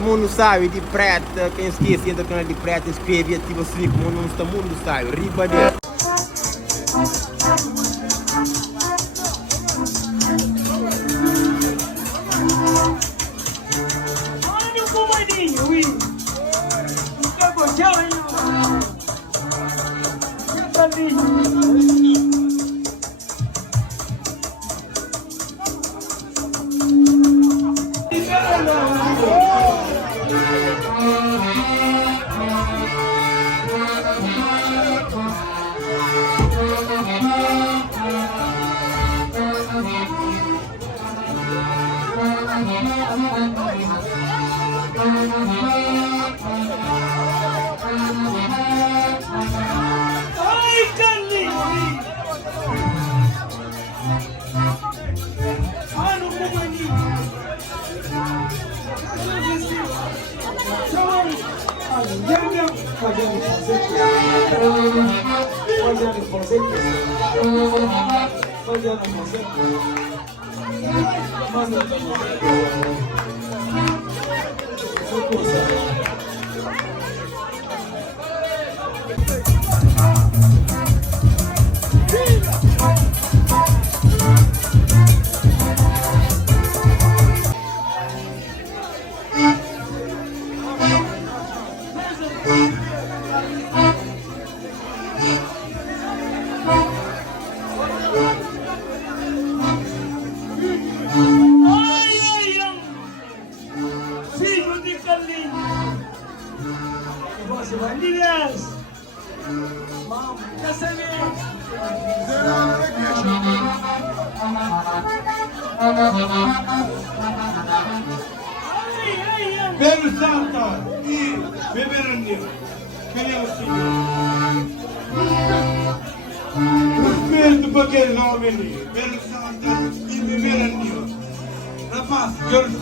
o mundo sabe de preto, quem esquece entra canal de preto, espelha, tipo assim, como o mundo sabe, riba dele. Olha o comandinho, ui! Fica gostando, hein? Fica lindo! Ai, Carlinhos! Olha o comandinho! Ai, ai, ai! Filho de Carlinhos! Você vai Linas! Já sabia! Ai, ai, ai! Belo Santa e Beberandio. Quem é o senhor? Respeito para aquele homem ali. Belo Santa e Beberandio. Rapaz, eu respeito.